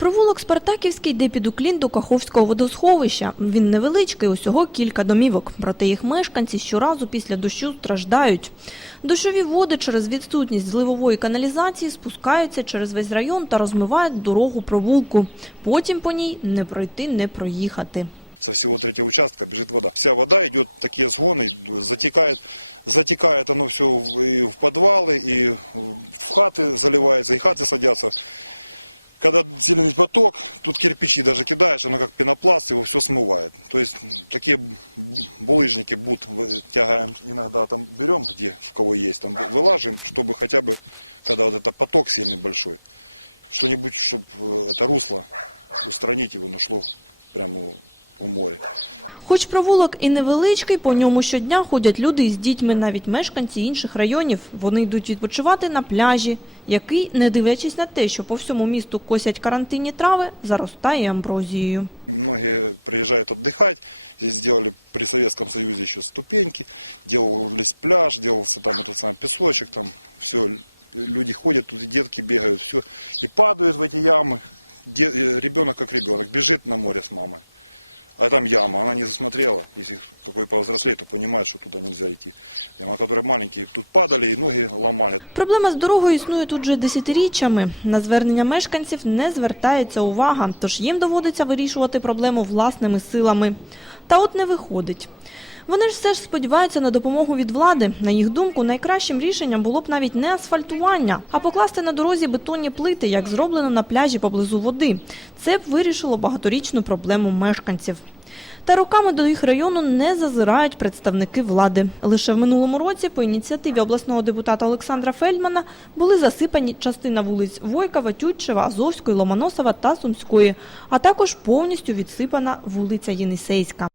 Провулок Спартаківський йде під уклін до Каховського водосховища. Він невеличкий, усього кілька домівок. Проте їх мешканці щоразу після дощу страждають. Дощові води через відсутність зливової каналізації спускаються через весь район та розмивають дорогу провулку. Потім по ній не пройти, не проїхати. со всего третьего участка бежит вода. Вся вода идет, такие сгоны, затекает, затекает оно все в, и в подвалы, и в хаты заливается, и хаты садятся. Когда сильный поток, тут кирпичи даже кидаешь, оно как пенопласт, его все смывает. То есть такие б- булыжники бут вы- тягаем иногда, там берем, где в кого есть, там вылаживаем, чтобы хотя бы, когда вот это поток сильный большой, что-нибудь, чтобы это русло устранить его, нашло прямо в море. Хоч провулок і невеличкий, по ньому щодня ходять люди із дітьми, навіть мешканці інших районів. Вони йдуть відпочивати на пляжі, який, не дивлячись на те, що по всьому місту косять карантинні трави, заростає амброзією. Многие приезжают отдыхать. Здесь сделали при Советском Союзе еще ступеньки, делались пляж, делался там этот самый песочек, там все, люди ходят, тут и детки бегают, все, и падают в эти ямы. Де- э, ребенок как ребенок, бежит на море с мамой. А там яма, она не засмотрела. Если какой повзрослее, то понимает, что туда нельзя идти. Яма, которые маленькие, тут падали и ноги ломали. Проблема з дорогою існує тут вже десятиріччями. На звернення мешканців не звертається увага, тож їм доводиться вирішувати проблему власними силами. Та от не виходить. Вони ж все ж сподіваються на допомогу від влади. На їх думку, найкращим рішенням було б навіть не асфальтування, а покласти на дорозі бетонні плити, як зроблено на пляжі поблизу води. Це б вирішило багаторічну проблему мешканців. Та роками до їх району не зазирають представники влади. Лише в минулому році по ініціативі обласного депутата Олександра Фельдмана були засипані частина вулиць Войкова, Тютчева, Азовської, Ломоносова та Сумської, а також повністю відсипана вулиця Єнисейська.